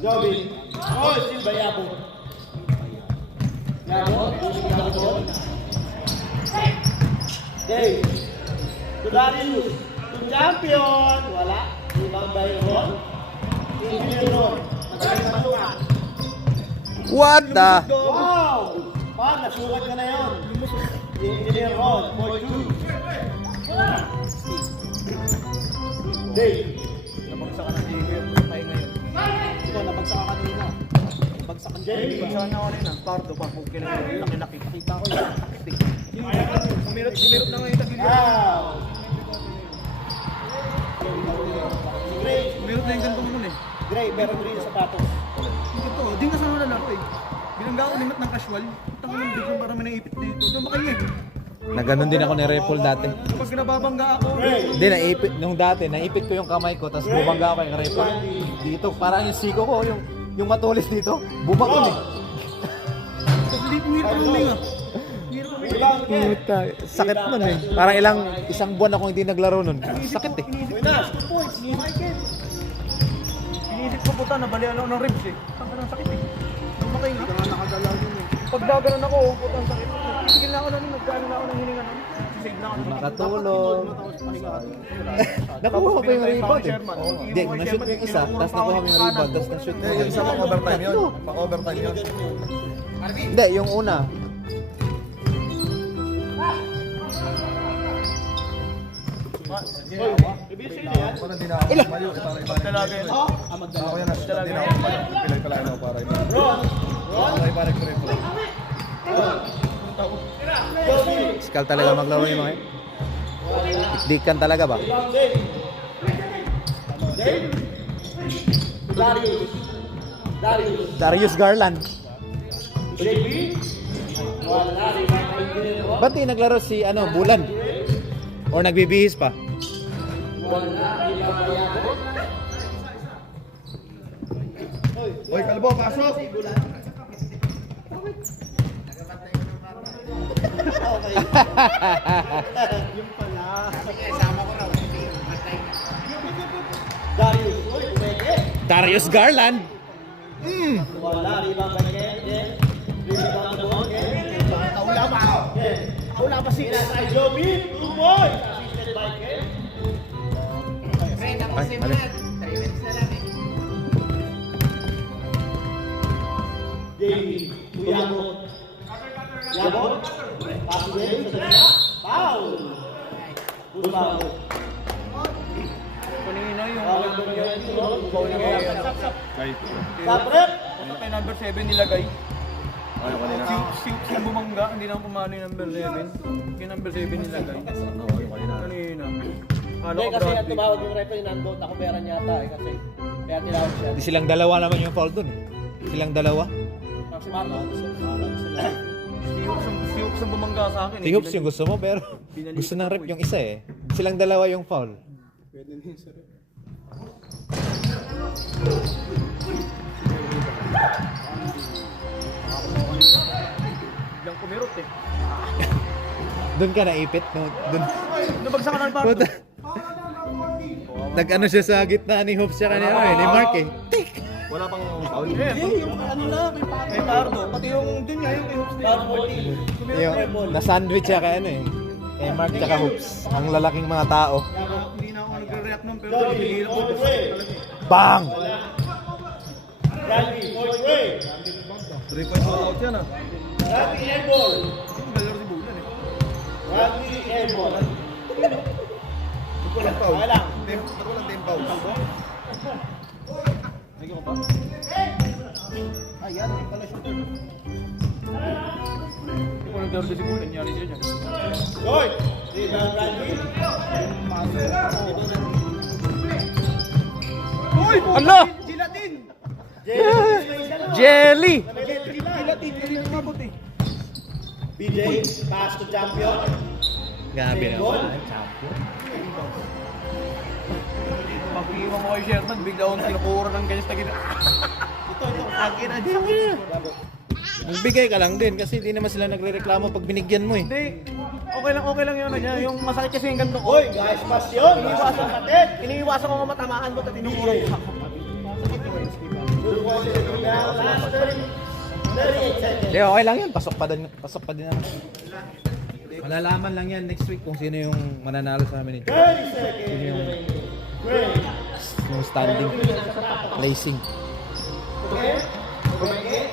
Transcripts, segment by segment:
Joby. Oh, Silva Yabo. Yabo, Yabo. Dave. Tudarius. Yung champion. Wala. Ibang Bayron. Engineer. What the? Wow! Pa, nasukat ka na yun. Engineer Ron, for 2. Dave. Nabagsak ka ng JB yung pay ngayon. Ito, nabagsak ka kanina. Nabagsak ka JB. Nabagsak na ako rin ang pardo pa. Kung laki-laki. Nakita ko yun. Gumirot na ngayon tagilid. Wow! Gray. Gumirot na yung ganito mo nun eh. Gray, pero green sa sapatos. Ito, di nga sana na ako eh. Bilangga ako limit ng casual. Tangan ng biglang para may naipit dito. Doon makayo eh. Na ganun din ako ni Repol dati. Kapag nababangga ako, Hindi, naipit. Nung dati, naipit ko yung kamay ko, tapos bumangga ako yung Repol. Dito, parang yung siko ko, yung matulis dito, bumakon eh. tapos hindi ko hirap ang huminga. Hirap ang huminga. Puta, sakit nun eh. Parang isang buwan ako hindi naglaro nun. Sakit eh. Iniisip ko, 2 points, ni Michael. Iniisip ko puta, nabalian ako ng ribs eh. Tangka ng sakit eh. Namatay nga. Nakagalaw din eh. Pag gaganon ako, puta ang sakit. Sige na ako na nun, nagkaano na ako ng hininga nun. Sisave na ako ng Makatulog. Nakuha ko yung rebound eh. Hindi, na-shoot ko yung isa, tapos nakuha ko yung rebound, tapos na-shoot ko. Yung isa pang overtime yun. Pang overtime yun. Hindi, yung una. Ibisin niya yan. Parang di na ako tumayo. Talaga yun. Ako yan, di na ako tumayo. Pilay pala ako para ito. Ron. Ay, parang ko rin pala. Skal talaga maglaro yung mga yun. Itdikan talaga ba? Dave. Dave. Darius. Darius. Darius Garland. JB. Wala. Engineer Ron. Ba't di naglaro si Bulan? Or nagbibihis pa? Wala. Ibang Yabo. Oy, kalbo, pasok! Okay. Yung pala. Darius. Uy, pwede. Darius Garland. Wala. Ibang Bayron. Rebound na ball. Wala pa. Wala pa si Nasay Joby. 2 points. Assisted by Ken. Ay, ano? Jamie. Yabo. Yabo. Pass din sa kanya. Foul. Foul. Kanina yung Foul na yan. Saprep. kay number 7 nilagay. Ano kanina? Siups yung bumangga, hindi na pumano yung number 7. Kay number 7 nilagay. Kanina. Hindi kasi ang tumawag yung referee nandun. Nakuberan yata eh kasi. Kaya tinawag siya. Di silang dalawa naman yung foul dun eh. Silang dalawa. Si Marlo. Siups yung bumangga sa akin. Si Hoops yung gusto mo pero gusto ng rep yung isa eh. Silang dalawa yung foul. Pwede na yun sa rep. Biglang kumirot eh. Doon ka naipit. No? Doon. Nabagsak ka ng barko. Puta. Nag-ano siya sa gitna ni Hoops siya kanina eh, ni Mark eh. Wala pang foul. Yung ano na, may pardo. Pati yung din nga yung kay Hoops din. Yung, na-sandwich siya kay kay Mark tsaka Hoops. Ang lalaking mga tao. Hindi na ako nagre-react nun, pero napigilan ko. Bang! Randy, point way. 3 points out yan ah. Randy Airball. Yung galero si Bulan eh. Randy Airball. Walang foul. Okay lang. Walang 10 foul. Nagyo ko pa? Ayan, yung pala shooter. Hindi ko nagdaro si Bulan, nangyari siya dyan. Joy. Randy. Uy! Ano? Gelatin! Jelly! Gelatin! Hindi na mabot eh. BJ, pass to champion. Gabi na. Pag-iwan ko kay Sherman, bigla akong tinukura ng ganyan sa gina. Ito. Akin na dyan. Magbigay ka lang din kasi hindi naman sila nagre-reklamo pag binigyan mo eh. Hindi. Okay lang yung ano niya. Yung masakit kasi yung ganito ko. Hoy, guys, pass yun. Iniiwasan ko matamaan mo at tinukura ko. 2 points to the rebound. Last 38 seconds. Hindi, okay lang yan. Pasok pa din naman. Malalaman lang yan next week kung sino yung mananalo sa amin nito. 30 seconds. Sino yung, Great. yung standing placing. Okay? Okay?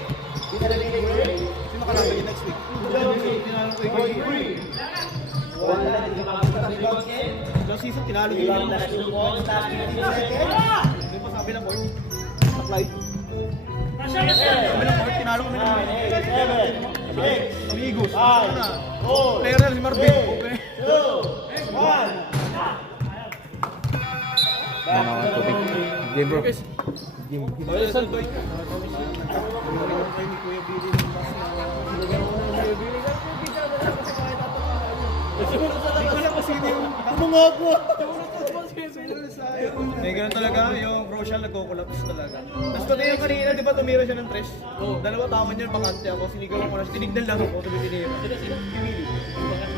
Great. Sino ka namin next week? Tinalo ko yung Wala na dito makakita ng rebound game. Yung season, tinalo ko Rebound yung last 2 points. Last 15 seconds. Hindi pa sabi ng board. Apply. Sabi ng board, tinalo kami ng 9, 8, 7, 6, Amigos. 5, 4, Player na si Marvin. Okay. 2, 1. Ano ang tubig? Game bro. Game. Kay ni Kuya Billy ng bus na. Hindi ko lang kasi yung... Bungog mo. May ganun talaga, yung Rochelle nagko-collapse talaga. Tapos pati yung kanina, di ba tumira siya ng tres? Oo. Dalawa tama niya, bakante ako, sinigawan ko na siya. Tinignan lang ako, sabi tinira.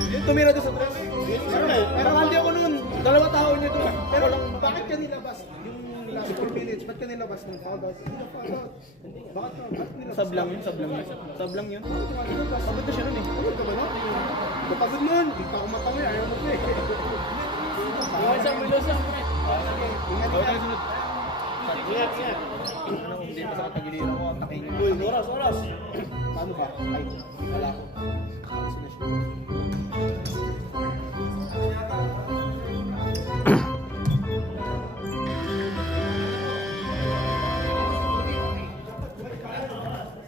Yung tumira doon sa tres. Pero hindi ako noon, dalawa tao niya doon. Pero lang, Bakit ka nilabas? Yung last 4 minutes, ba't ka nilabas ng foul out? Hindi ka foul out. Bakit nilabas? sablang yun. Sablang yun. Sabot na siya nun eh. Pagod ka ba no? Kapagod nun, hindi pa ako matangoy, ayaw mo ko eh. Ingat tayo sunod. Ano kung hindi pa sa katagiliran ko, atakin niyo. Uy, oras. Paano ba? Ay, hindi pala ako. Kasi na siya.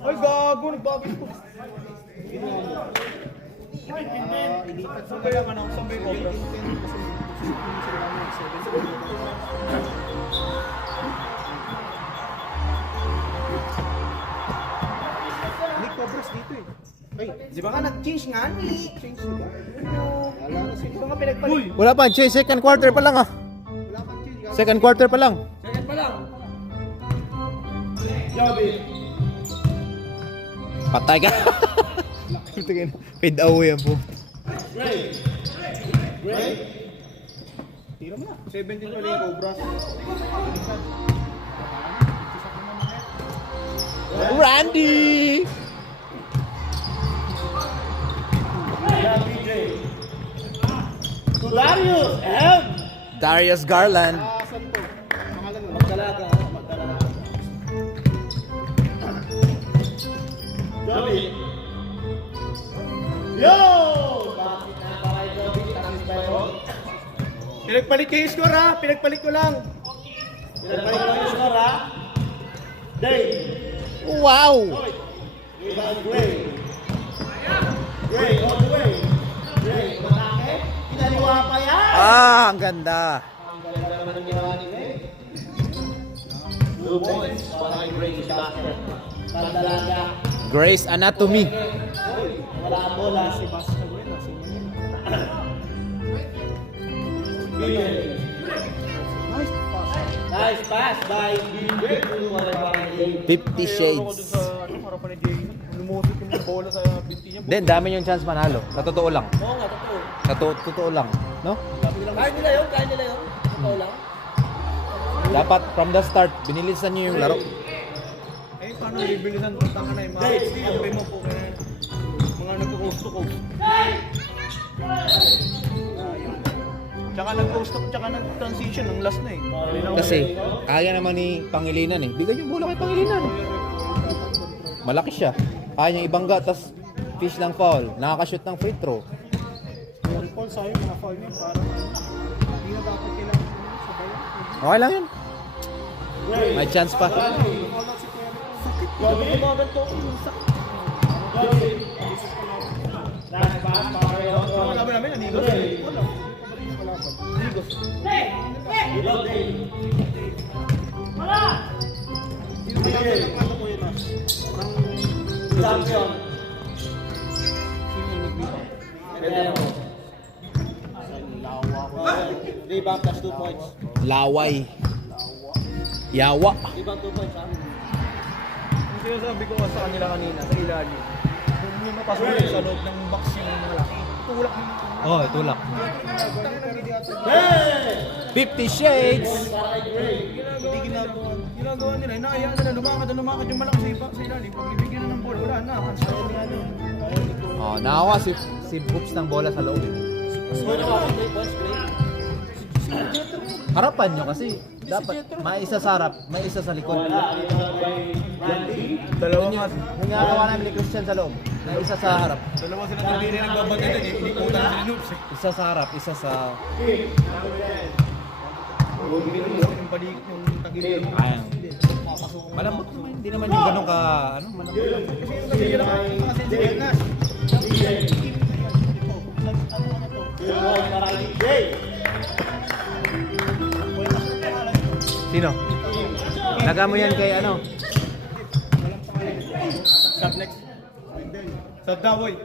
Ay, gago, nagbabit ko. Ilipat Saan ba yung ano? Saan ba yung cobra? Nick Cobras dito eh. Ay, Di ba nga nag-change nga ni? change na ba? Wala na sila. Di ba nga pinagpalit? Wala pa, Che. Second quarter pa lang ah. Wala pang change. Second quarter pa lang. Second pa lang. Joby. Patay ka. Fade away yan po. Great. Great. Tira mo na. 17 pala yung cobras. Randy! PJ. To Darius M. Darius Garland. Saan to? Pangalan mo? Magdalaga. Joby. Yo! Bakit na pa kay Joby? Tapos ba yun? Pinagpalit kayo yung score ha. Pinagpalit ko lang. Pinagpalit ko yung score ha. Dave. Wow! Rebound Gray. Gray, all the way. Gray, matake. Pinaliwa pa yan. Ah, ang ganda. Ang ganda naman ang ginawa ni Gray. 2 points para kay Gray sa basket. Tandalaga. Grey's Anatomy. Wala ang bola. Si Basket. Billy. Nice pass by Billy. 50 shades. Para pa ni Jay. Lumusot yung bola sa binti niya. Then, dami yung chance manalo. Sa totoo lang. Oo nga, totoo. Sa totoo lang. No? Kaya nila yun. Totoo lang. Dapat from the start, binilisan nyo yung laro. Eh, paano bibilisan? Punta ka na yung mga kampay mo po. Mga nag-coast to coast. Tsaka nag-coast to, tsaka nag-transition. Ang last na eh. Kasi, kaya naman ni Pangilinan eh. Bigyan yung bola kay Pangilinan. Malaki siya. Kaya niyang ibangga, tas fish ng foul. Nakakashoot ng free throw. Yung Paul sa'yo, mga foul niya, parang hindi na dapat kailangan sa bayan. Okay lang yun. May chance pa. Foul out si Kuya Rizal. Sakit. Joby. Mga ganito, sakit. Joby. Nice pass para kay Ang Otto. laban namin, Anigos. Wala. Anigos. Rebound Dave. Sino ba yung ano ko yun ah? Champion. Pedro. Rebound plus 2 points. Laway. Yawa. Rebound 2 points ha. Yung sinasabi ko sa kanila kanina, sa ilalim. Kung may mapasok sa loob ng box yung malaki, tulak mo yung Oh, tulak. Hey! 50 Shades! Hindi ginagawa nila. Inaayaan nila. Lumakad yung malaki sa ilalim. Pag bibigyan na ng ball, wala na. Oh, nakawa si Boops ng bola sa loob. Harapan nyo kasi dapat may isa sa harap, may isa sa likod. Dalawa Yun yung ginagawa namin ni Christian sa loob. May isa sa harap. Dalawa sila hindi nagbabagay doon. Inikutan sila Noobs eh. Isa sa harap, isa sa... Yung balik, yung tagilid. Ayan. Malambot naman, hindi naman yung ganun ka... Ano, malambot. Kasi yun ang mga sensitive nas. Sino? Laga mo yan kay ano? Sub next. Sub Dawoy.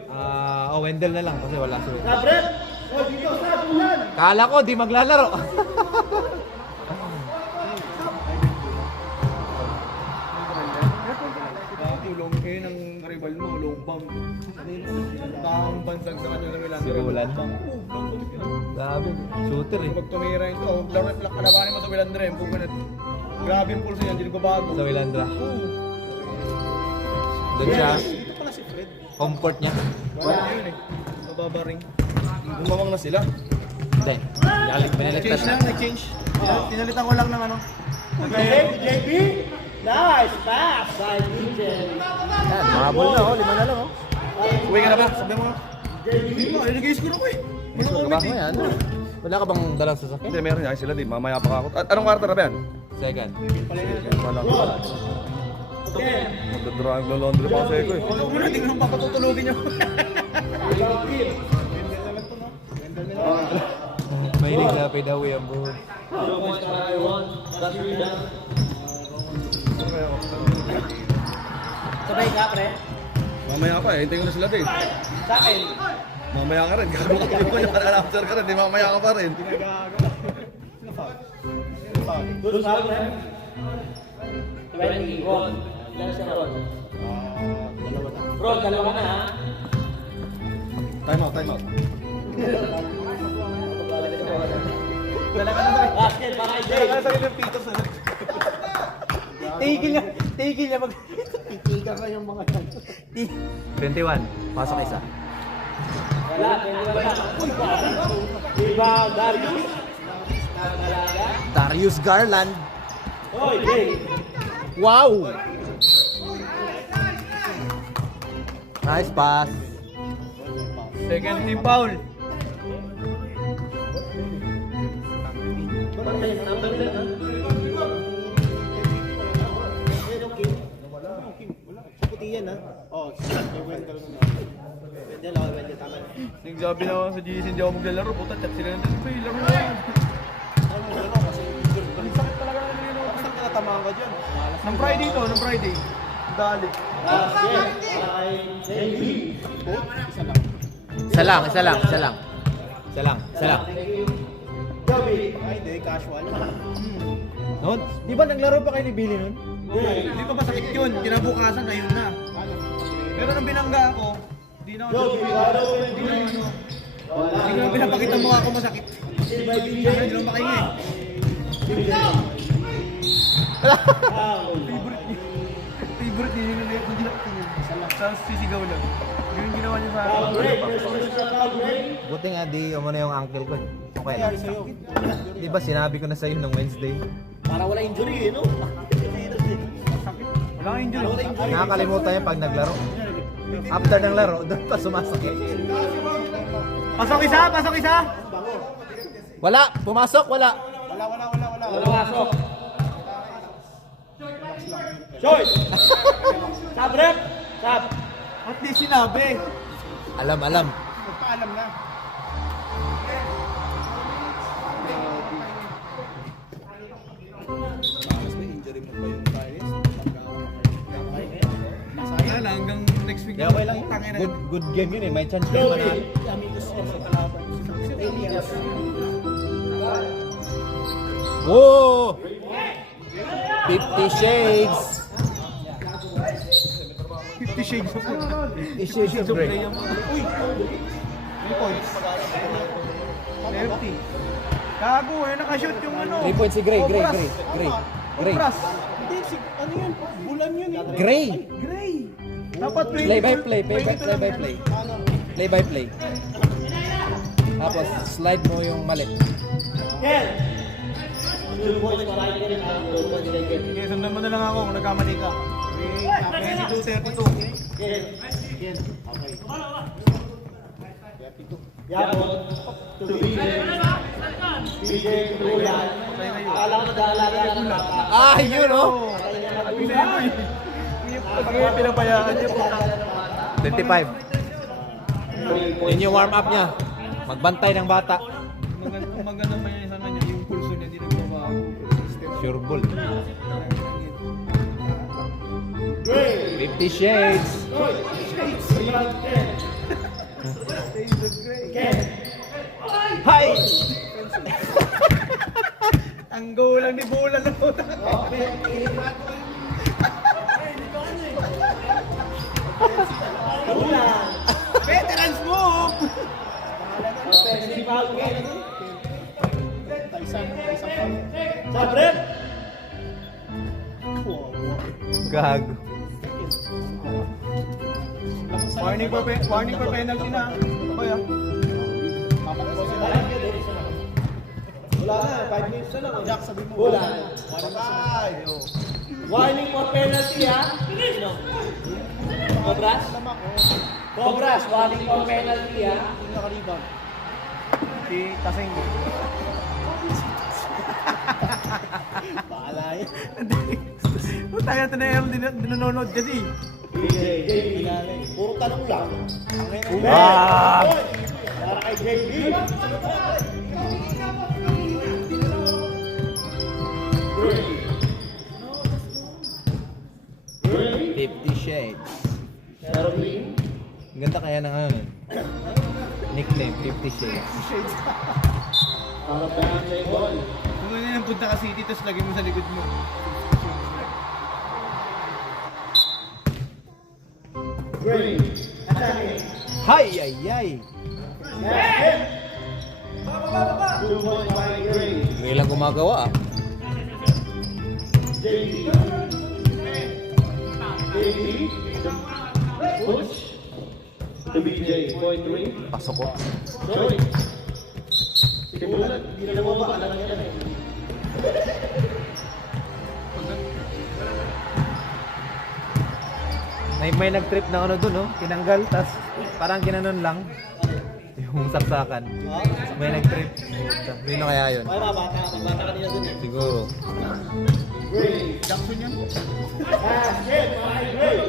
Wendell na lang kasi wala si Wendell. Sabret! Oh, dito sa bulan! Kala ko di maglalaro. Tulong kayo ng rival mo, low bomb. Takang bansag sa kanya ng ilang. Si Roland. Grabe, shooter eh. Pag tumira ito, kalabanin mo sa Wilandre, yung ganit. Grabe yung pulso niya, hindi nagbabago. Sa Wilandra. Doon siya. Dito pala si Fred. Home court niya. Wala yun eh. Mababa ring. Gumawang na sila. Hindi. Pinaligtas Change na. lang, nag-change. Pinalitan ko lang ng ano. Okay, JP! Nice pass by DJ. Yan, mahabol na oh. 5 na lang oh. Uwi ka na ba? Sabi mo. Hindi mo, nag-i-score ako eh. Trabaho mo yan. Wala ka bang dalang sasakyan? Hindi, meron yan sila din. Mamaya pa ako. Anong kwarta na ba yan? Second. Walang. Magdadrawing ng laundry pa kasi ko eh. Wala mo na, hindi ko nang papatutulogin nyo. Mahilig na pedawi ang buhod. Sabay ka, pre. Mamaya pa eh. Hintayin ko na sila din. Sa akin. Mamaya ka rin. Gago ka din ko yung announcer ka rin. Di mamaya ka pa rin. Good foul, pre. 20, Ron. Ilan siya, Ron? Ron, dalawa na, ha? Time out, time out. Basket, para kay Jay. Kaya sa yung pito sa Tigil niya mag... 21. Pasok isa. Wala, 21 na. Diba, Darius? Talaga? Darius Garland. Oy, Jay. Wow! Nice pass. Second team foul. Puti yan, ha? Oh, may Wendell naman. Wendell, ako, Wendell, tama na. Nagsabi na ako sa GC, hindi ako maglalaro. Puta, chat sila nandun. Pre, laro na yan. Ang sakit talaga ng nilino. Basta tinatamaan ka dyan. Nang Friday to, nang Friday. Dali. Basket, para kay JB. Isa lang. Joby. Ay, hindi, casual. Noon, di ba naglaro pa kayo ni Billy nun? Hindi pa masakit yun. Kinabukasan, ngayon na. Pero nung binangga ako, di na ako. Joby, wala ko yung Billy. Hindi ko na pinapakita mo ako masakit. Si by DJ. Hindi lang makahinga eh. Favorite niya yun ulit. Hindi na tingin. Sa sisigaw lang. Yun yung ginawa niya sa akin. Foul break. First minute sa foul break. Buti nga di umano yung uncle ko. Okay lang. Di ba sinabi ko na sa'yo nung Wednesday? Para wala injury, no? Wala kang injury. Nakakalimutan yan pag naglaro. After ng laro, doon pa sumasakit. Pasok isa! Pasok isa! Wala! Pumasok! Wala! Wala pasok. Choice! Sab, rep! Sab! At di sinabi. Alam. Magpaalam na. Sana lang hanggang next week. Kaya okay lang yun. Good game yun eh. May chance kayo manalo. Whoa! 50 Shades! 50 shades of 50 Shades of Grey. Uy! 3 points. Lefty. Gago, nakashoot yung ano. 3 points si Gray. Gray. Obras. Hindi, ano yun? Bulan yun eh. Gray. Gray. Dapat Play by play. Play by play. Play by play. Tapos slide mo yung mali. Ken! 2 points para Ken. 2 points kay Ken. Okay, sundan mo na lang ako kung nagkamali ka. Okay, 22-32. Ken. Ken. Okay. Yapon. To BJ. BJ, Ulan. Akala ko nag-aalaga ng bata. Ah, yun oh. Pinabayaan niya po. 25. Yun yung warm up niya. Magbantay ng bata. Maganda pa yan sa kanya, yung pulso niya, hindi nagbabago. Sure ball. Gray. 50 shades. Ken. Hi! Ang goal lang ni Bola na po. Ulan. Veterans move! Offensive foul, Ken. Sa Brett. Gago. Warning for penalty na. Ano ba yan? Wala na, 5 minutes na lang. Jack, sabi mo. Wala. Warning for penalty, ha? Sino? Cobras? Cobras, warning for penalty, ha? Sino nakalibang? Si Taseng. Bahala yan. Tayo ito na yung nanonood kasi. JB. Puro tanong lang. Ah! Para kay JB. Gray. 50 shades. Pero green. Ang ganda kaya ng ano nun. Nickname, 50 shades. Para bayan sa ball. Kung ano yung punta ka city, tapos lagay mo sa likod mo. Gray. Atake. Hay, ay, ay. Basket. 2 points by Gray. Ngayon lang gumagawa ah. JB. JB. Push. To BJ. Point 3. Pasok ko. Sorry. Simulan. Hindi na bumaba. Alam niya na eh. May nag-trip na ano dun, oh. Tinanggal, tas parang ginanon lang. Yung saksakan. May nag-trip. Sino kaya yun? Ay, mabata. Mabata kanina dun eh. Siguro. Gray. Jackson yan. Basket. By Gray.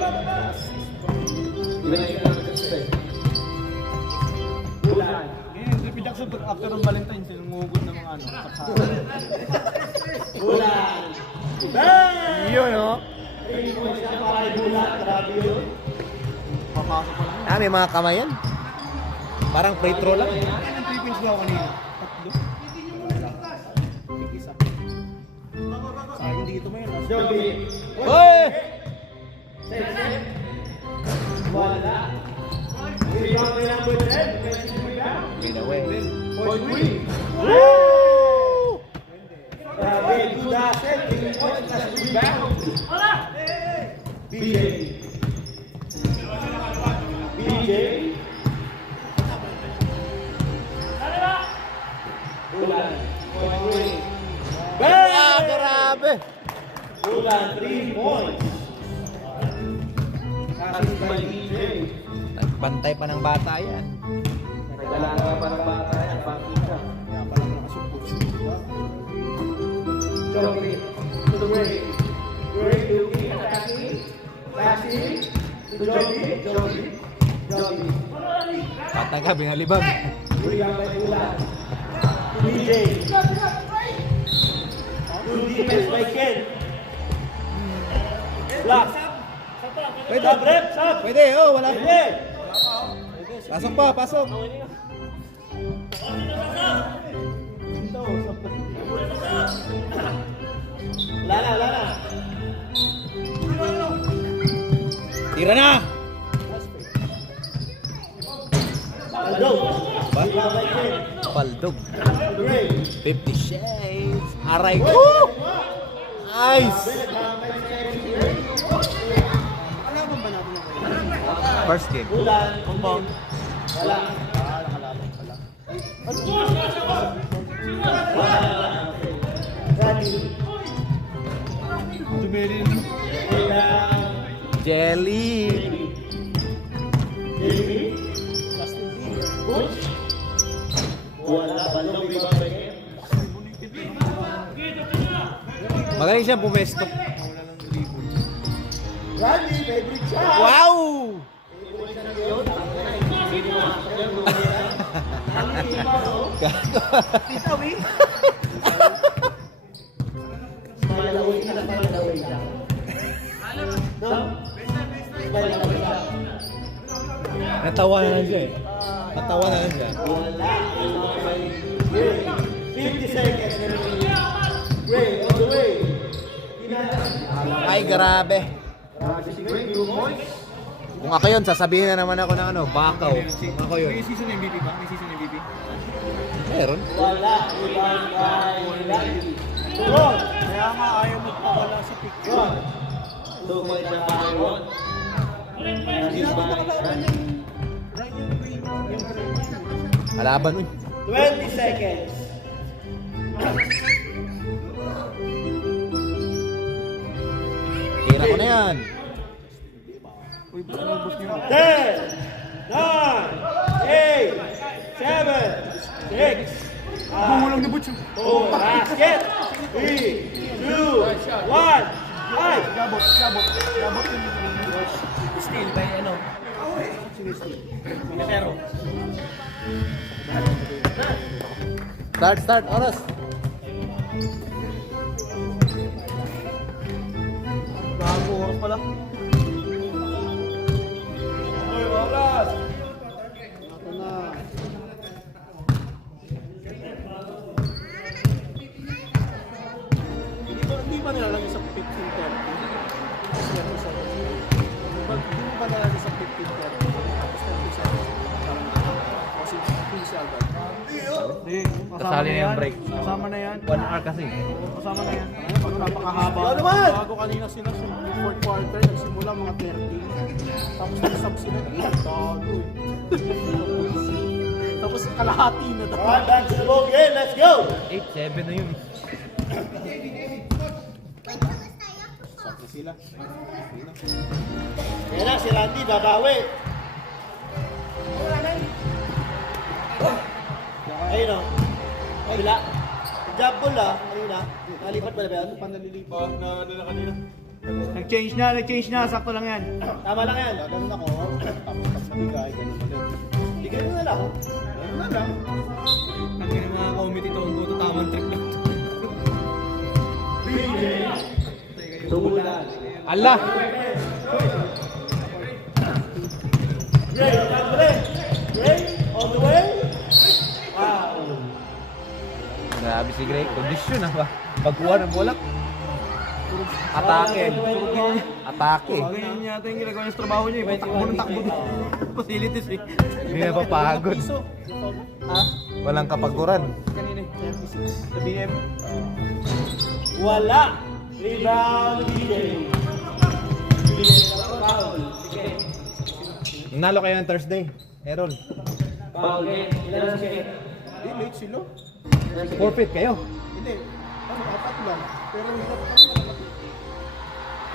Ulan. Ngayon, si Jackson after ng Valentine's, sinungugod ng mga ano, saksakan. Ulan. Bang! Yun, no? 3 points na para kay Bulan. Grabe yun. Papasok ko lang. Ah, may mga kamay yan. Parang free throw lang. Ano yung 3 points ba kanina? Tatlo? Isa. Sa akin dito mo yun. Joby. Hoy! Wala. Rebound by number 10. Defensive rebound. Wait away. Point 3. Woo! Grabe, good asset. 3 points plus rebound. BJ. BJ. Ulan. Point 3. Bang! Ah, grabe! Ulan, 3 points. Passing by BJ. Nagbantay pa ng bata yan. Nagdalaga pa ng bata yan. Pangkita. Kaya pala nakasupport siya. Joby to Gray. Gray to be attacking. Passing to Joby. Joby. Pataga, binalibag. Rebound by Ulan. BJ. Good defense by Ken. Block. Pwede. Sub, rep, sub. Pwede, oh, wala. Pwede. Pasok pa, pasok. Wala na. Tira na! Let's go. Paldog. Great. 50 Shades. Aray ko! Nice! Kalaban ba natin ang kayo? First game. Bulan. Compound. Wala. Tumeli na. Jelly. Wala. Balong rebound by Ken. Magaling siya pumesto. Randy, favorite shot. Wow! Itawi. Malaway ka na, malaway ka. No? Malaway ka. Natawa na lang siya eh. Natawa na lang siya. Wala. 50 seconds. Ray, on the way. Ay, grabe. Si Ray, 2 points. Kung ako yun, sasabihin na naman ako ng ano, bakaw. Kung ako yun. May season MVP ba? May season MVP? Meron. Wala. Rebound by Randy. Good. Kaya nga ayaw magpawala sa pick. Good. 2 points na by Ron. Kalaban uy. 20 seconds. Kira ko na yan. 10, 9, 8, 7, 6, Bumulang ni Butch. basket. 3, 2, 1. Ay! Gabot yung steal by ano? Minatero. Start, oras. Bago oras pala. Oy, oras! Hindi ba nilalagay sa 15-30? Kasi ano sa hindi ba nilalagay sa 15-30? Tapos 30 seconds. Kasi 15 agad. Hindi, Kasali na yung break. Kasama na yan. 1 hour kasi. Kasama na yan. Pag napakahaba. Ikaw naman! Bago kanina sila sa fourth quarter, nagsimula mga 30. Tapos nag-sub sila. Tago eh. Tapos kalahati na daw. Alright, back to the ball game. Let's go! 8-7 na yun. Sakto sila. Yan na, si Randy babawi. Ayun o. Bila. Jab ball kanina. Nalipat ba na ba yan? Panalilipat na nila kanina. Nag-change na. Sakto lang yan. Tama lang yan. Ganun ako. Tapos pag nabigay, ganun ulit. Bigyan mo na lang. Ganun na lang. Ang mga committee to, ang buto tamang trick lang. Tumulan. Allah! Ray, on the way. Ray, on the way. Wow. Grabe si Greg. Kondisyon ba? Pagkuha ng bola. Atake. Atake. Ganyan yata yung ginagawa niya sa trabaho niya. Takbo ng facilities eh. Hindi na papagod. Walang kapaguran. Kanina eh. Sa BM. Wala. Rebound, DJ. Foul. Sige. Nalo kayo ng Thursday. Errol. Foul. Ilan sige. Hindi, late sila. Forfeit kayo. Hindi. Ano, apat lang. Pero hirap pa.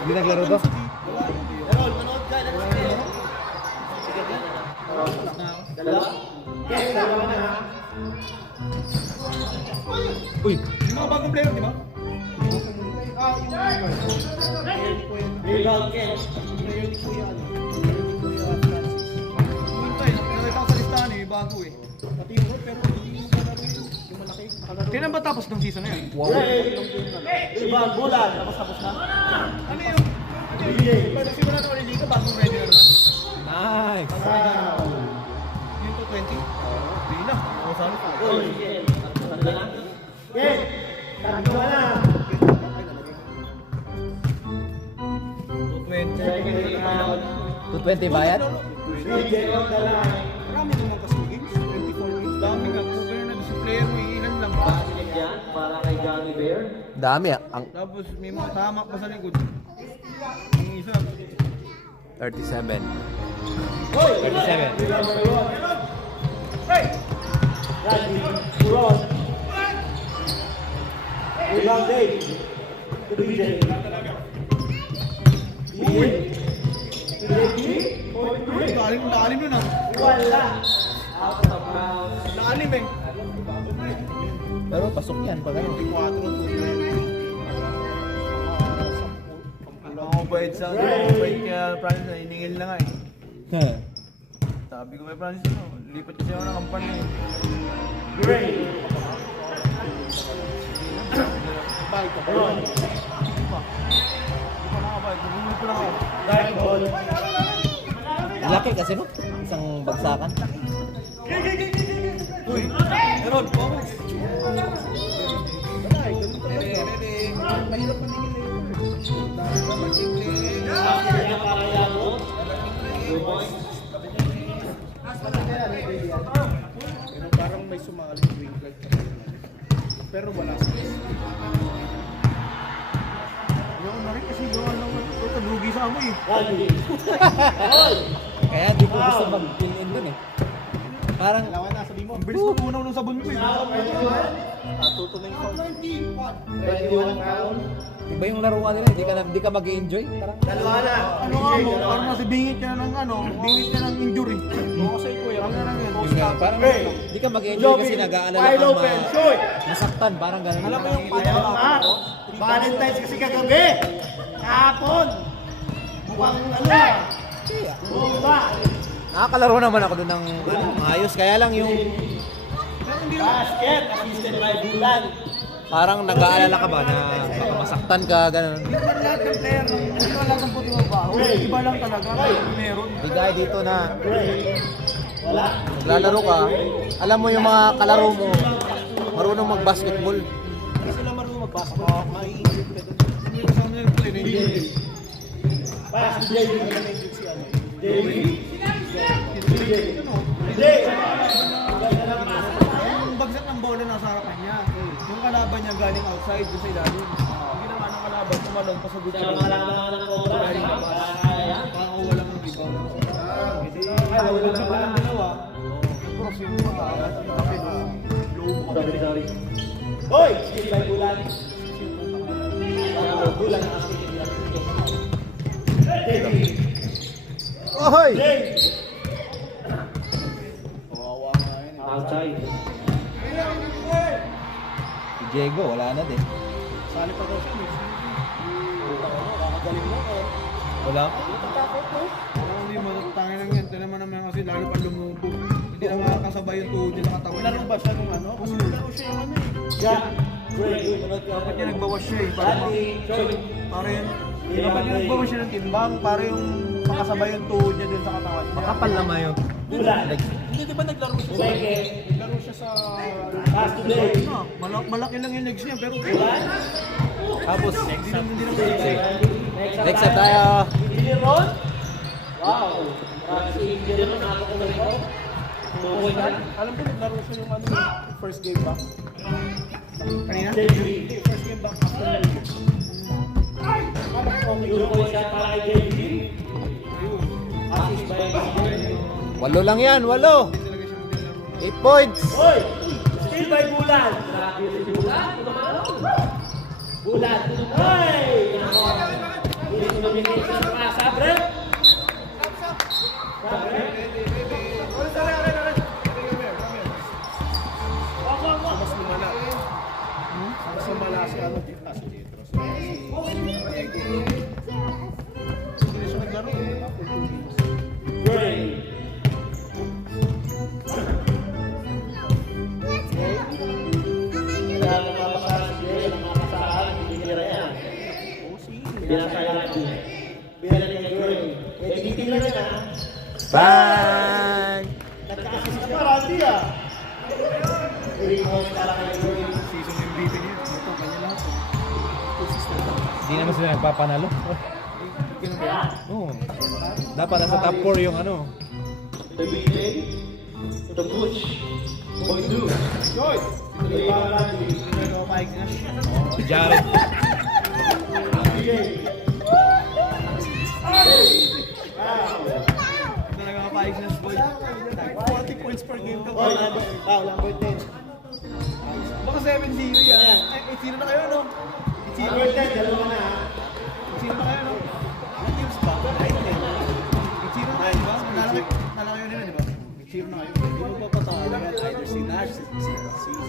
Hindi naglaro to. Errol, manood ka. Ilan sige. Sige, dalawa. Okay, dalawa na ha. Uy! Yung mga bagong player, di ba? Rebound, Ken. Puntay, nakita ko sa listahan eh, bago eh. Kailan ba tapos ng season na yan? Ray. Rebound, bulan. Tapos na. Ano yung... DJ. Pag simula na ulit ka, bagong ready na naman. Nice! Yung 220? Hindi na. O saan pa? Goal, Ken. Ken. Takbo na. 220. Second round. 220 bayad? DJ on the line. Marami naman kasi games. 24 games. Dami nga. Ganun na player mo, ilan lang. Basket yan, para kay Johnny Bear. Dami ah. Ang Tapos may mga tama pa sa likod. Yung isa. 37. Hoy! 37. Randy, Ron. Rebound Dave. To BJ. Lalim nun ah. Wala. Out of bounds. Lalim eh. Pero pasok yan pag ano. 4, 2, mabait sa mabait kaya Francis na iningil na nga eh. Sabi ko kay Francis, lipat kasi ako ng kampanya eh. Gray. Bye ka ba? Hindi pa makabay. Bumuli pa lang ako. Right ball. Laki kasi no? Isang bagsakan. Uy! Meron! Focus! Kaya para Yago. 2 points. Pero parang may sumaling green flag pa rin. Pero wala sa Ayoko na rin kasi gawa lang ito. Lugi sa amo eh. Randy. Hoy! Kaya di ko gusto mag-fill-in dun eh. Parang Ang bilis ng unaw ng sabon ko eh. natutunan ko. 21 foul. iba yung laruan nila, hindi ka mag-enjoy. Parang Dalawa na. Ano ka mo? Parang nasa bingit ka na ng ano, bingit ka ng injury. Oo, kasi kuya, Ano na lang yan? yun nga, parang hindi ka mag-enjoy kasi nag-aalala Wide kang open. Shoot! masaktan, parang ganun. Alam mo yung Ayaw nga. Valentine's kasi kagabi. Kahapon. Mukhang ano ah. Bomba. Nakakalaro naman ako dun ng ayos, kaya lang yung Basket. Assisted by Bulan. parang nag-aalala ka ba na baka masaktan ka, ganun. Hindi naman lahat ng player, hindi naman lahat ng puti mabaho. Iba lang talaga. Meron. Bigay dito na Wala. naglalaro ka, alam mo yung mga kalaro mo, marunong mag-basketball. Hindi sila marunong mag-basketball. Maiinjure ka doon. Hindi ko kasama yung play na injury. Pass to JV. Na-injure si ano. JV. Yung bagsak ng bola nasa harapan niya. Yung kalaban niya galing outside, doon sa ilalim. Yung ginawa ng kalaban, tumalon pa sa good Siya malaman ng Cobra. Kaya. Parang wala ng rebound. Ay, wala sa walang dalawa. Cross yung mga Sorry. Hoy! Skill by Bulan. Bulan ang assisted nila. JV. Ohoy! Outside. Si Diego, wala na din. Sali pa daw siya. Kakagaling mo. Wala. Hindi mo tangin lang yan. Tinan mo naman kasi lalo pa lumubog. Hindi na makakasabay yung tuhod niya sa katawan niya. Laro ba siya nung ano? Kasi laro siya yung ano eh. Jack. Gray. Dapat niya nagbawas siya eh. Randy. Para yun. Dapat niya nagbawas siya ng timbang para yung makasabay yung tuhod niya dun sa katawan niya. Makapal naman yun. Bulan. Hindi, di ba naglaro siya sa... Seke. Naglaro siya sa... Pass to Dave. Ano, malaki lang yung legs niya pero Bulan. Tapos, hindi naman legs eh. next set tayo. Ron. Wow. Grabe si Ron. Ako ko na rin. Alam ko naglaro siya yung ano, first game back. Kanina? Hindi, first game back after Lakers. Yung shot para kay JV. Assist by BJ. 8 lang yan, 8. 8 points. Hoy! Still by Bulan. Grabe si Bulan. Bulan. Hoy! Hindi ko nomination pa. Sabre. Mas lumala. Mas lumala si ano, si Jetro. Hindi siya naglaro. Gray. Kaya mapapasahan si Gray. Mapapasahan. Binira yan. Binasaya ko. Binira kay Gray. Eh, titignan na na. Bang! Nagkakasis ka pa, Randy ah. 3 points para kay Gray. Season MVP niya. Ito, kanya lahat. Hindi naman sila nagpapanalo. Oo. Dapat nasa top 4 yung ano. The BJ. The Butch. Boy Blue. Joy. Rebound Randy. Mike na. Si Jared. Talaga mapahig na boy. 40 points per game ka. Oh, number 10. Baka 7-0 yan. Ay, 8-0 na kayo, no? Number 10, dalawa na ha. 8-0 na kayo, no? Ang teams ba? 8-0 na kayo, di ba? Nala kayo nila, di ba? 8-0 na kayo. Hindi mo ba patawagan either si Nash, si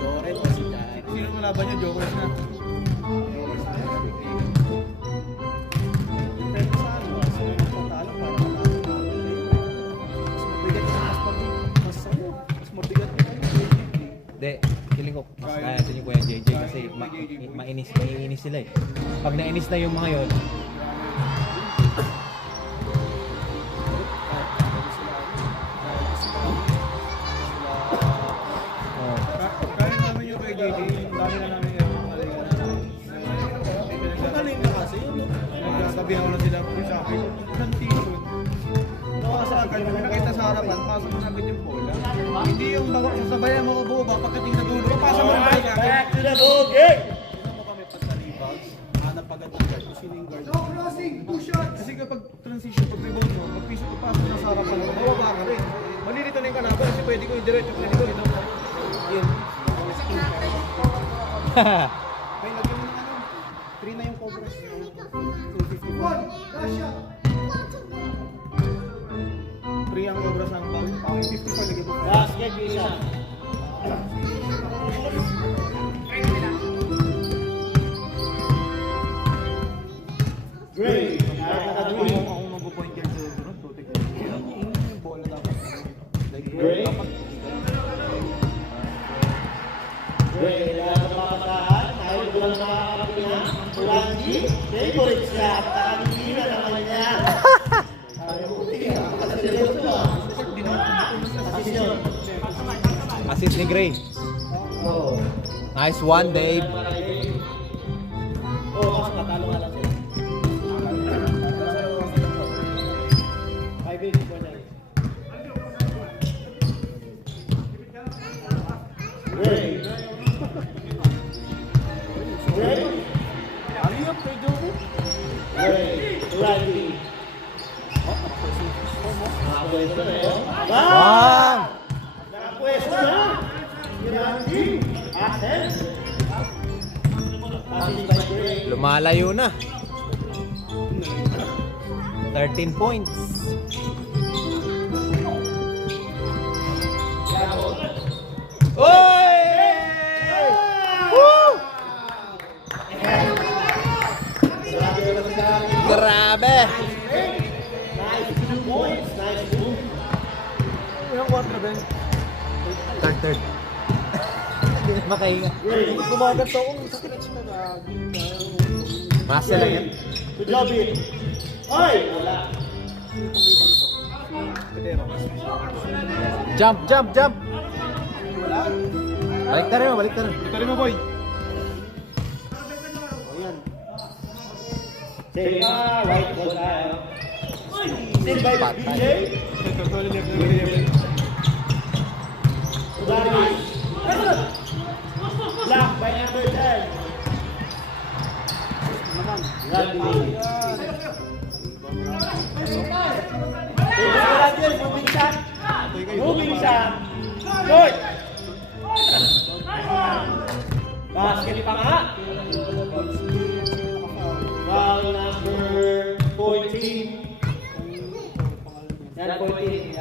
Zoren, o si Jai? 8-0 na laban niya, Jokers na. Depende sa ano, sa patalo para matalo natin. Mas mabigat na mas mabigat na Hindi, feeling ko mas kaya din yung Kuya JJ kasi maiinis sila eh. Pag nainis na yung mga yon, oh, Kaya namin yung kay JJ, dami na namin yung kaliga namin. Magaling na kasi yun, no? Nagsasabihan ko na sila po sa akin. Isang team yun. Nakasagal, kung nakita sa harapan, pasok mo agad yung bola. Hindi yung sasabayan mo buo ba, pagdating sa dulo, papasa mo rin balik agad. Back to the ball game. Tignan mo kami pag na-rebounds, hanap agad ng guard, kung sino yung guard. Kasi kapag transition, pag rebound mo, pag piso ka pasok na sa harapan mo, mababa ka rin. Malilito na yung kalaban kasi pwede ko yung diretso, pwede ko ito. Yun. May lagyan mo ng ano, 3 na yung cobras. 250. 3 ang obras ng foul. 50 pa lagyan mo. Basket, Bisa. Great. Ako mag-point yan sa sunod, tutik. Yung bola dapat. Great. Great. Napapatahan. Dahil ko lang nakakapin na. Randy. Favorite siya. Nakakapin na naman niya. assist ni Gray. Nice one, Dave. Oo, mas matalo nga lang sila. 5-8 po na. Great. Great. Aliyap kay Jovo. Great. Randy. Nakapwesto na yun. Wow! Nakapwesto na. Randy. Asen. Assist by Great. Lumalayo na. 13 points. Oy! Woo! Grabe! Nice 2 points. Nice move. Yung 4 Ben. Third. Hindi na makahinga. Great. Gumagat ako sa stretch na na. Muscle lang yan. Good job, Bill. Oy! Wala. Jump, jump, jump! Balik na rin mo, balik na rin. Ito rin mo, boy. Say, white ball tayo. Still by BJ. Darius. Block by number 10. Randy. Moving shot. Moving shot. Good. Basket pa nga. Foul number 14. Yan, 14.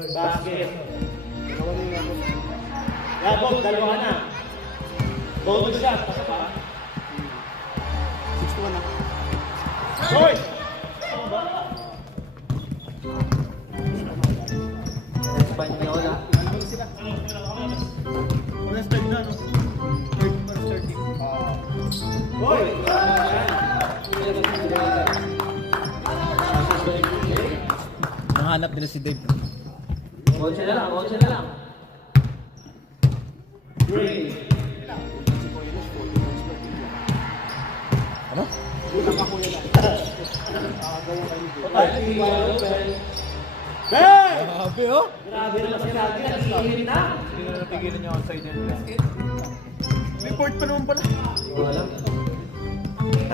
Basket. Yabog, dalawa na. Bonus shot, pasa pa. 6-1 na. Hoy! Espanyola. Unang start na, no? Third man starting. Hoy! Nahanap nila si Dave. Onse na lang. Great. Ano? Ben! Grabe oh. Grabe naman si Randy, nag-iinit na. Hindi na napigilan niya outside and may port pa naman pala.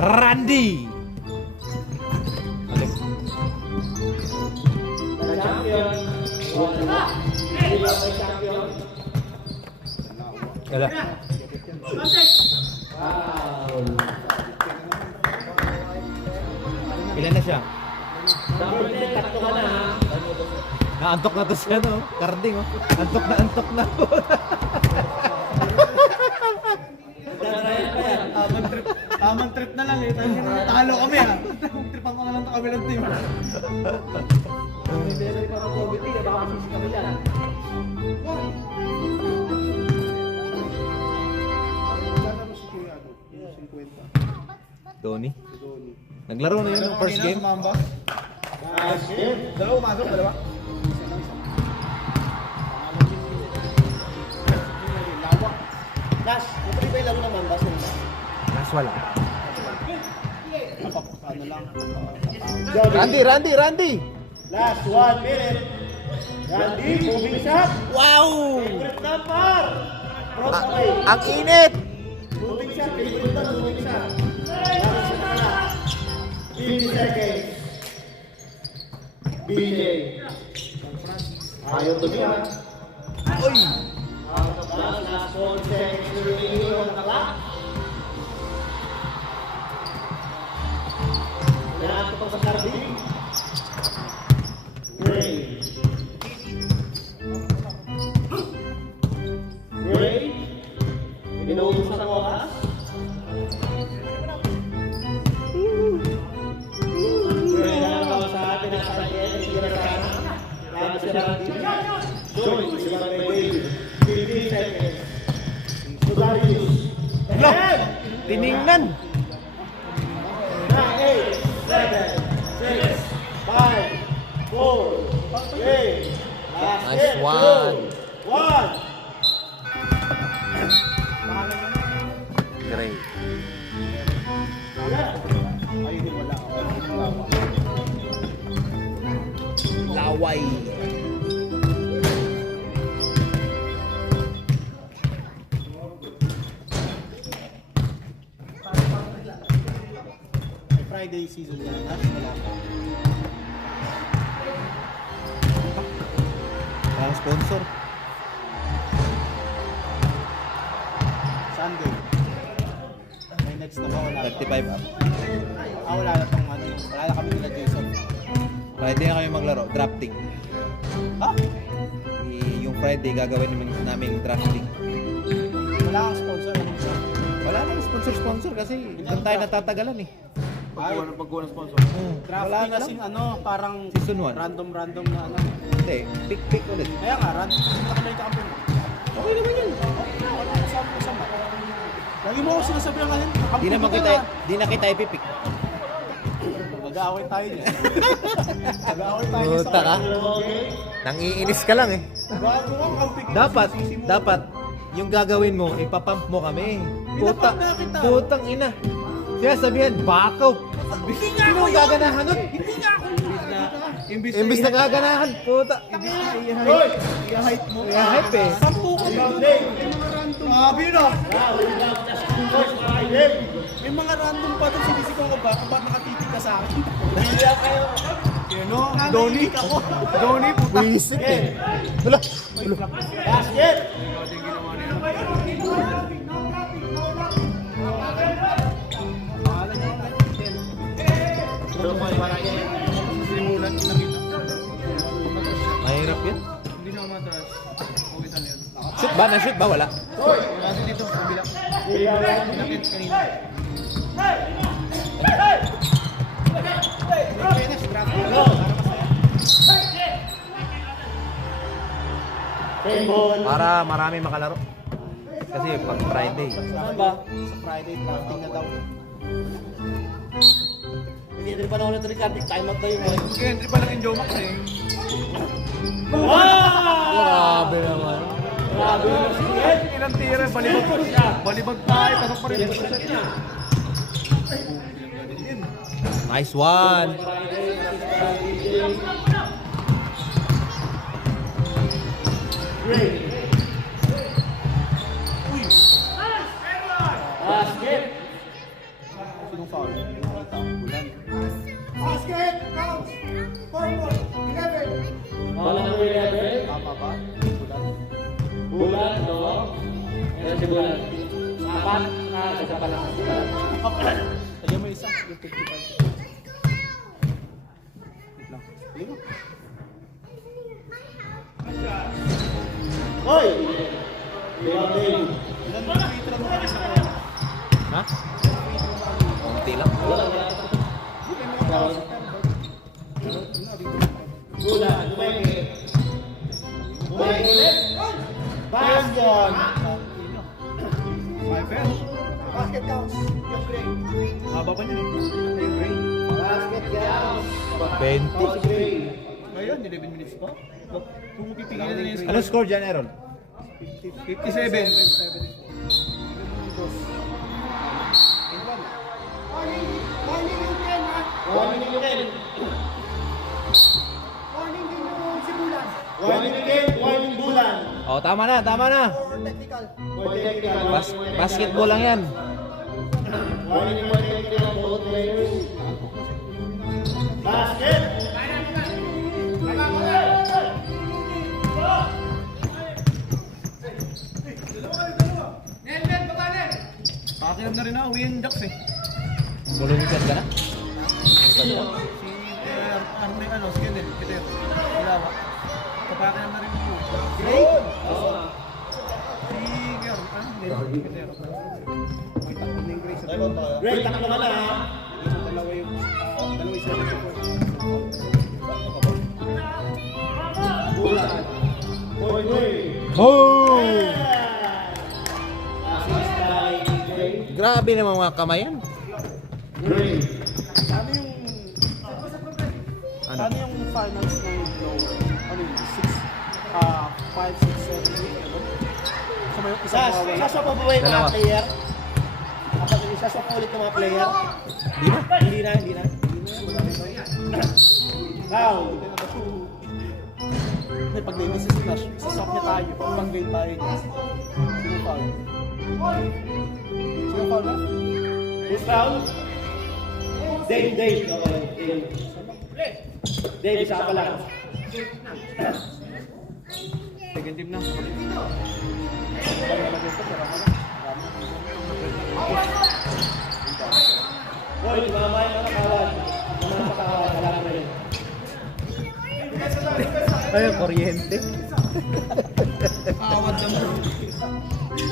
Randy! Alex. Champion. Hindi ba may champion? Wala. Ilan na siya? Number 10, takto ka na ha. Naantok na to siya, no? Carding, oh. Antok na. Tamang trip na lang eh. Talo kami ah. Tripan ko na lang sa kabilang team. May delivery pa ng COVID, baka masisi kami dyan. Tony. Naglaro na yun ng first game. Nice game. Dalawa umasok, dalawa. Dash, ito ba yung laro ng Mambas? Mas wala. Ano lang. Randy! Last 1 minute. Randy, moving shot. Wow! Favorite number. Cross away. Ang init! Moving shot, favorite na moving shot. Last shot na. 50 seconds. BJ. Ayaw to be ha. Uy! Out of bounds, last 4 seconds remaining on the clock. Lahat ito sa Carding. Gray. Gray. Inuubos ang oras. Gray na lang sa atin ang target. Hindi na sana. Lahat si Randy. Joy, si Bagay Baby. 15 seconds. Sudarius. Lo! Tiningnan! 9, 8, 7, 6, 5, 4, 3, last Nice hit, one. 2, 1. Great. Ayun, wala. Laway. Friday season na. Wala. Ang sponsor. Sunday. May next na ba? Wala. 35 up. Wala na pang ano. Wala na kami nila Jason. Friday na kami maglaro. Drafting. Ha? Yung Friday gagawin namin drafting. Wala kang sponsor. Wala nang sponsor kasi doon tayo natatagalan eh. Pagkuha ng sponsor. Wala Drafting na kasing lang. ano, parang Season 1. random na ano. Hindi, pick ulit. Kaya nga, random. Hindi ka may kakampiyon. Okay naman yun. Wala kasama. Lagi mo ako sinasabi ang kanin. Di na kita ipipick. Mag-aaway tayo niya. Mag-aaway tayo sa Puta ka. Nangiinis ka lang eh. Bago mo ang kampik. Dapat yung gagawin mo, ipapump mo kami. Pinapump na kita. Putang ina. Kaya sabihan, bakaw. Sino ang gaganahan nun? Hindi nga ako. Imbis na gaganahan, puta. I-hype mo. I-hype eh. Sampu ko. Grabe na. May mga random pa doon. Sinisigaw ko ba? Kung ba't nakatitig ka sa akin? Donnie ako. Donnie, puta. Wisit eh. Wala. Basket! Simulan, nakita. Mahirap yan. Hindi na matras. Okay saan yun? Shoot ba? Na-shoot ba? Wala. Wala din dito. Kabila. Pinakit kanina. Fairness, draft ko. Para marami makalaro. Kasi pag Friday. Saan ba? Sa Friday, drafting na daw. Hindi rin pa naman ito Ricardo, time out na yun eh. Kaya entry pa lang yung Joe Max eh. Grabe naman. Grabe naman si Ed. Ilang tira, balibag tayo, pasok pa rin. Nice one. Gray. Basket. Sinong foul? Bulan. Basket, counts. 4-4, 11. Bola number 11. Tama ba? Bulan. Bulan, no? Meron si Bulan. Apat na isa pa lang. Lagyan mo isa. Yung 55. Wait lang. Lima. Hoy! Ibang David. Ilan mo yung free throw mo isa ko? Ha? Konti lang. Bulan, dumeke. Dumeke ulit. Basket. Five. Basket counts. Haba pa niya eh. Basket counts. 20. Si Gray. Ngayon, 11 minutes pa. Kung pipigilan na yung Ano score dyan, Aaron? 57. Warning yung 10, ha? Warning ni Ken. Warning din yung simulan. Warning ni Ken. Warning Bulan. Oh, tama na, tama na. Or technical. For technical. Basketball lang yan. Warning for technical both players. Basket. Pakiram na rin ako, Win Jacks eh. Bulungan ka na? Si, si Kendall, Peter. Ilawa. Papakiram na rin ako. Gray. Si Girl, Peter. May takbo na yung Grace. Gray, takbo ka na ha. Dalawa yung 74. Bulan. For Gray. Oh! Assist by Gray. Grabe naman mga kamayan. Gray. Ano yung... Ano? Ano yung finals ng lower? Ano yung 5, 6, 7, 8, ano? So may isa mawawala. Sasa pa ba yung mga Dalawa. player? Kapag isasa pa ulit yung mga player? Di ba? Hindi na, hindi na. Foul. May pag-game si Smash, isasap niya tayo. Pag-game tayo niya. Sino foul? Sino foul na? Who's foul? Dave. Okay, Dave. Dave, isa pa lang. Second team na. Boy, tumama yung mga kawan. Tumama sa kawan, alam mo yun. Ay, kuryente.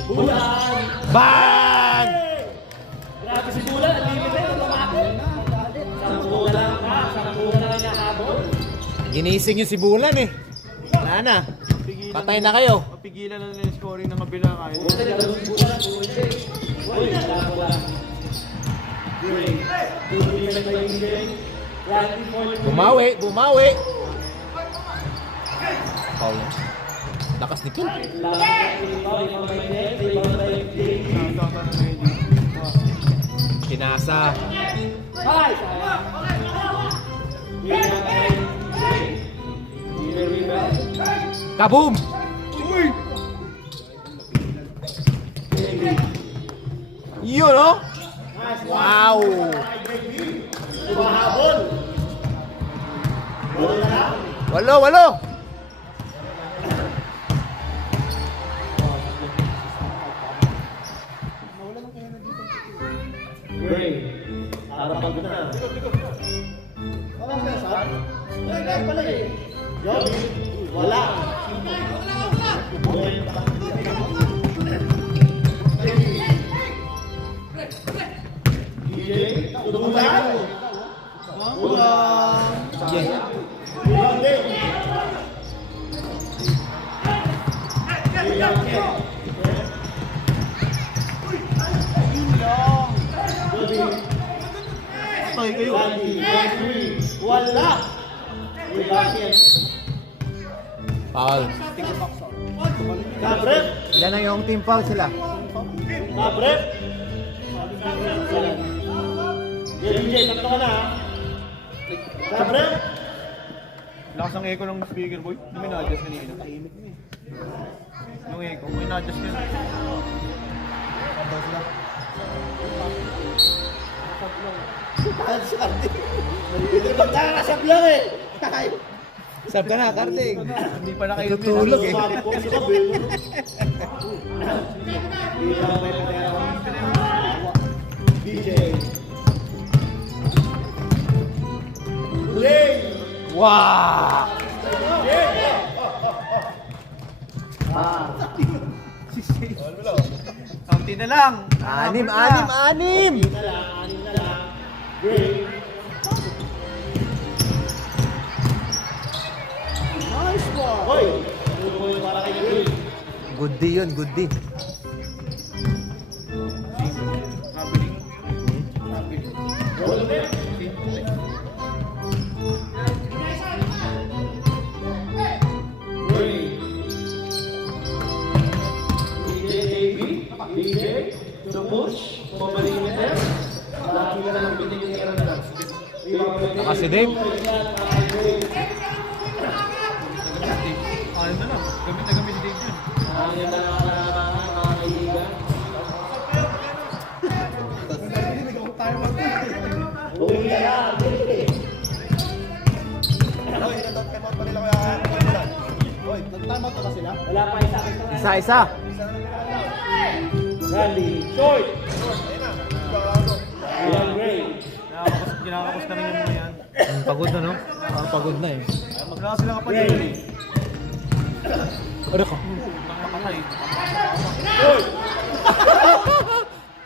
Bulan! Bang! Grabe si Bulan, ang limit na yun, tumakot. 10 na lang ka, 10 na lang nakahabol. Ginising yung si Bulan eh. Wala na. Patay na kayo. Mapigilan na nila yung scoring ng kabila kahit. Bulan, lalo si Bulan, Bulan. Boy, alam ko lang. Great. Tuloy na tayo yung game. Randy Ford. Bumawi. Foul yan. Lakas ni Ken. Kinasa. Kaboom! Yun oh! Wow! Tumahabol. Walo! Great. Harapag na. Wala ka sa? Wala pala eh. Joby. Wala. DJ. Udulan. Ulang. Ulang din. Ulang din. Ay, kayo. Wala. Bakit? Foul. Kabrep. Ilan na yung team foul sila? Kabrep. DJ, tatlo ka na ha. Kabrep. Lakas ang echo ng speaker boy. Hindi mo na-adjust kanina. Nung kung in-adjust yun. Nagkakasap lang eh. Sab ka na, Karding. Hindi pa na kayo Tutulog eh. Sabi ko sa kabil. Dito may patero. DJ. Play! Wow! Kaunti na lang. Anim. Anim na lang. Great. Nice one. Hoy! Ano yung para kay Great? Good day yun, good day. Kasi Dave, Ayun na lang. Gamit na gamit si Dave yun. isa-isa. Randy, short. Ayan, Great. Kinakapos na rin yung mga yan. Pagod na, no? Parang pagod na eh. Wala sila kapag yun eh. Ano ka? Makakatay.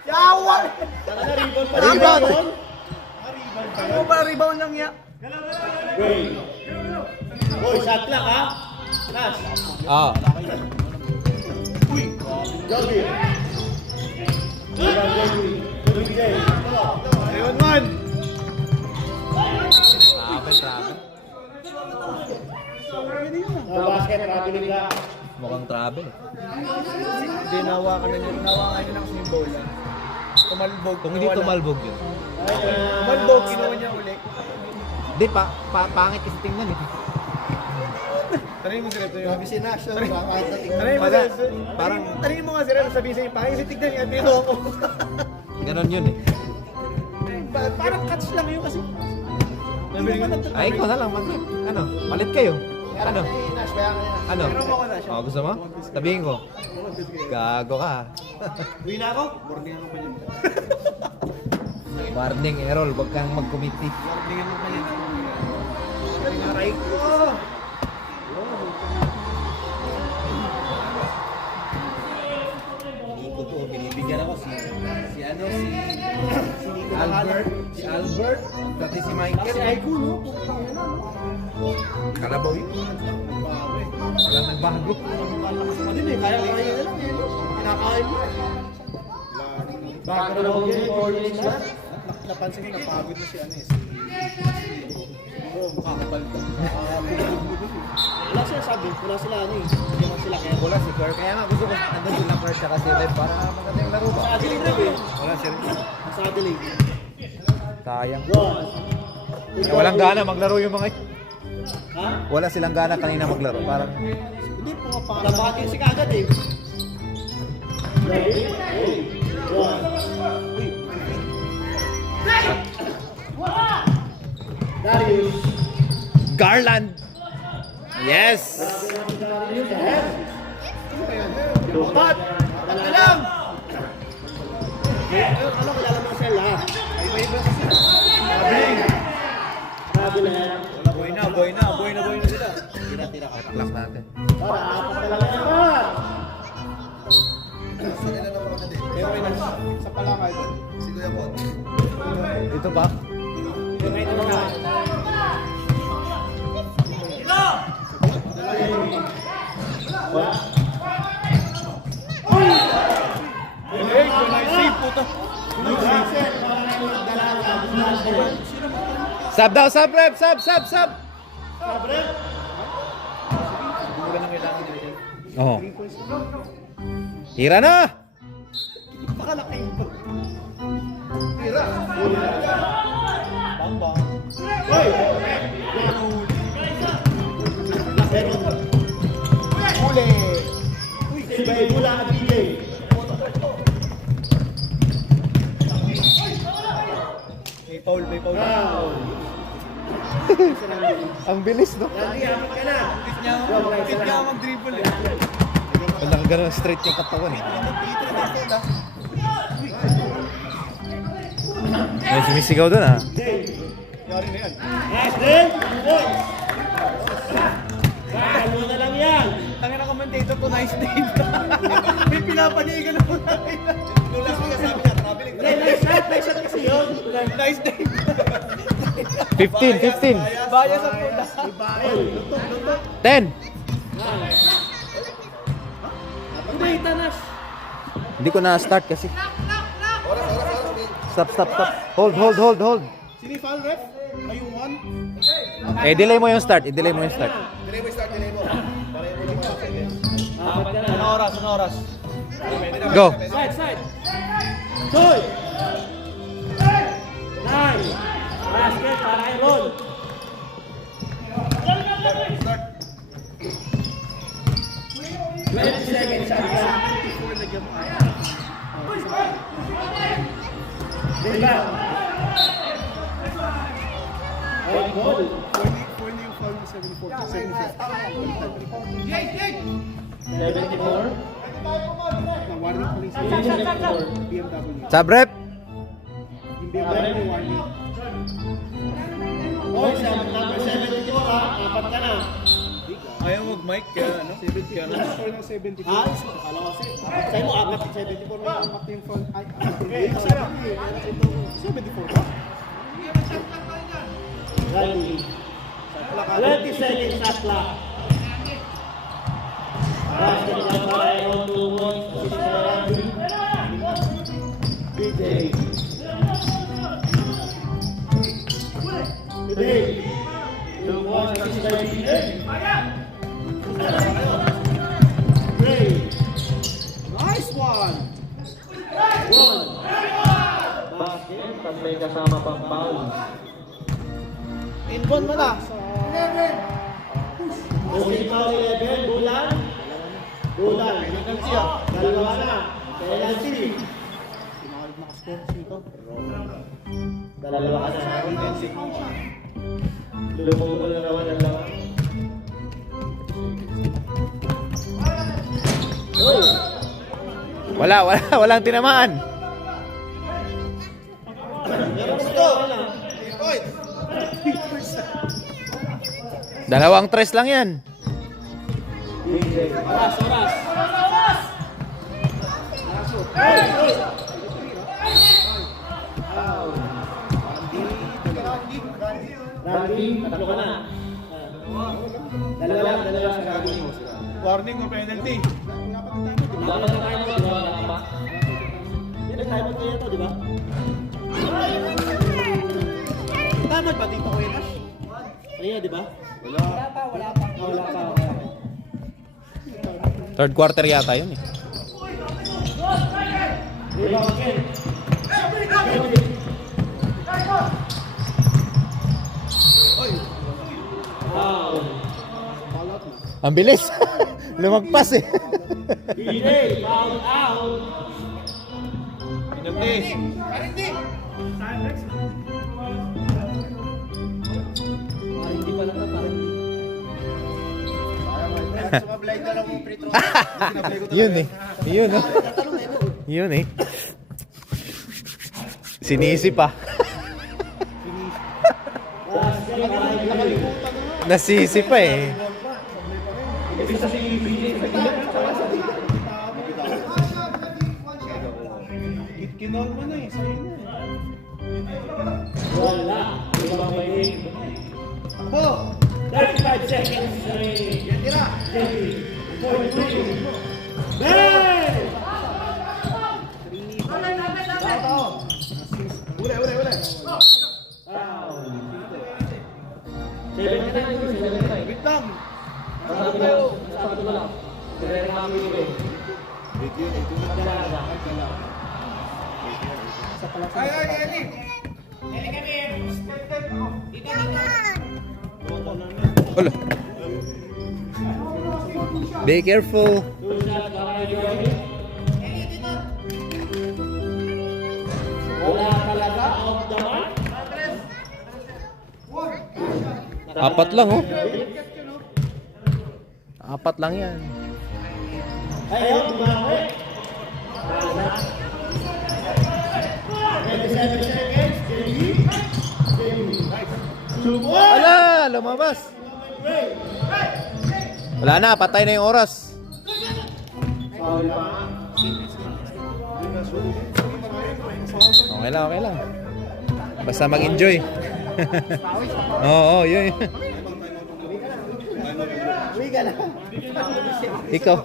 Yawa! Rebound! Ano ba rebound lang ya? Great. Boy, shot lang ha. Last. Ah. Joby. DJ. Ayun man! Travel. Basket, traveling ka. Mukhang travel. Hindi, nawakan na niya. Nawakan niya lang sa yung bola. Tumalbog. Kung hindi tumalbog yun. Tumalbog, ginawa niya ulit. Hindi, pangit kasi tingnan eh. Tanungin mo sila ito yung... Sabi si Nash, kahit natingnan. Tanungin mo Wala. sila. Parang- Tanungin mo nga sila, sabihin sa'yo, pangit si tignan niya, tiro ako. Ganon yun eh. Parang catch lang yun kasi. Ay, ikaw na lang. Ano? Palit kayo. Ano? Nash, kaya ka na. Ano? Pero ako na siya. Oh, gusto mo? Sabihin ko. Gago ka. Uwi na ako? Boarding ako pa yun. Warning, Errol. Huwag kang mag-committee. Boarding ako pa yun. Galing na right ko. Iko to, binibigyan ako si Albert, pati si Michael. Si Aiko, no? Putang ina, no? Kalabaw yun. Walang nagbago. Malakas pa din eh. Kaya na lang eh. no? Kinakain mo. Back to the game, Napansin ko, napagod na si Anes. Wala sila sabi, wala sila ano eh. Hindi naman sila kaya. Wala si Kerr. Kaya nga gusto ko andun sila Kerr tsaka si Lev para maganda yung laro ba? Sa Adelaide eh. Wala si Lev. Sa Adelaide. Sayang. One. Walang gana maglaro yung mga Ha? wala silang gana kanina maglaro. Parang Hindi po nga pa. Labakan si kagad eh. Ready? One. Darius. Garland. Yes. Lupat. Ganda lang. Ano kilala mo sila? Iba-iba kasi. Traveling. Boy na sila. Patlak natin. Para apat na lang naman. Pero may sa palangay. Ito ba? Wala. Hey, save puto. Sub daw, sub rep, sub. Sabre? Hindi ko lang kailangan nila. Oh. Hira na. Pakalaki. Bang. Hoy! Huli. Foul, may foul. Ang bilis, no? Randy, hapit ka na. Fit niya mag-dribble eh. Walang ganun straight yung katawan eh. May sumisigaw doon ah. Yari na yan. Nice, Dave. Boy. Kalmo na lang yan. Tangin na commentator ko, nice name. May pinapanigan na po namin. Nung last week, sabi niya, traveling. Nice shot kasi yun. Nice name. 15. Bias ang pula. 10. Hindi, tanas. Hindi ko na-start kasi. Stop. Hold. Sini foul ref? Ay, yung one? Delay mo yung start. Delay mo yung start. Delay mo, start, delay mo. Para yung ulit mo Apat ka na. Ano oras? Go. Side. Soy. Nice. Basket para kay Ron. Start. 20 seconds. Diba? Right ball. 40 yung foul, 74. 74. Na warning police. BMW. Sabrep. Yung BMW warning. Oy, sa number 74 ha. Apat ka na. Ayaw mag-mic kaya ano? 70 ano? Score ng 74. Ah, akala ko kasi. Sa'yo mo, apat sa 74 na. Apat yung foul. Ay, 74 ba? Randy. 20 seconds shot clock. Basket lang para kay Ron, 2 points. Assist kay Randy. BJ. Today, 2 points. Assist kay BJ. Ray. Nice one! 1. Basket, tapos may kasama pang foul. Inbound mo na. Moving foul 11, Bulan. Dalawa na. Kailan si? Pinakalit nakascore dito. Dalawa ka na. Lumubo na naman ang lawan. Walang tinamaan. Dalawang tres lang yan. Oras. Randy, tatlo ka na. Dalawa sa Randy. Warning o penalty. Dapat na tayo mo, di ba? Wala pa. Yan, nag-time out kayo ito, di ba? Tama ba dito ko Enash? Kanina, di ba? Wala pa. Third quarter yata yun eh. Rebound again. Foul. Ang bilis. Lumagpas eh. DJ, foul out. Penalty. Hindi pa lang parang Sumablay ka lang yung free throw. Yun eh. Yun eh. Sinisi pa. Nasisi pa eh. Kinol mo na eh. Sa'yo na wala. Rebound by Dave. 35 seconds remaining. Tira! 43. Bang! Ule! Foul. 79. Wait lang. Sabi ko lang. Dire-reklamo ko eh. Magdalaga. Olo. Be careful. Two shots para kay Jorge. Wala talaga. Off the mark. Apat lang, oh. Apat lang yan. Ayaw, bumawi. 27 seconds. Ala, lumabas. Wala na, patay na yung oras. Okay lang, okay lang. Basta mag-enjoy. Oo, yun. Uwi ka na. Ikaw.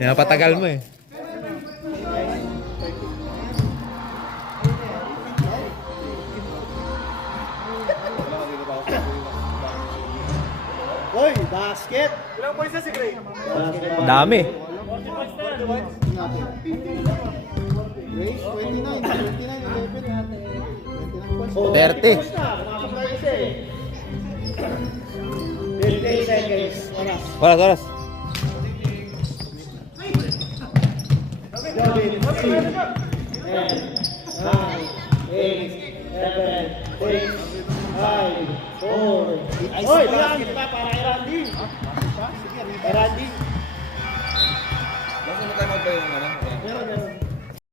Yan, patagal mo eh. Hoy, basket. Ilang points na si Gray? Dami. Race, 29, 29, 11. 29 points. 30. 15 seconds. Oras. Oras, oras. Robin, 10, 9, 8, 7, 6, 5, 4. Hoy, bilang kita para kay Randy. Kay Randy. Last na tayo magpayo ng ano? Meron, meron.